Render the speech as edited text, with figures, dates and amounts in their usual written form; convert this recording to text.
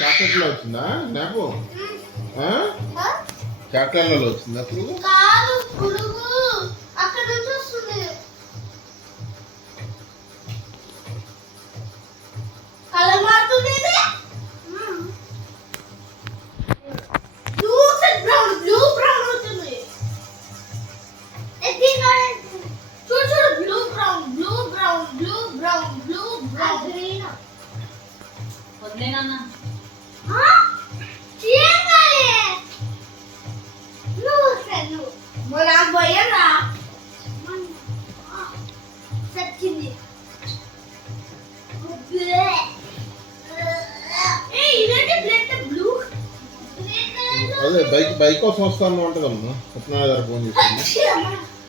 చాక్లెట్లో వచ్చిందా నాకు చాక్లెట్లలో వచ్చిందా పురుగు అక్కడ నుంచి వస్తుంది. కలర్ మారుతుంది. బ్లూ బ్రౌన్ అవుతుంది. చూడు చూడు blue brown blue brown blue brown blue brown green. వదిలేనా నాకు భయంరా సచ్చింది. అదే బైక్ కోసం వస్తాను అంటదమ్మా. సత్యనారాయణ గారు ఫోన్ చేస్తాను.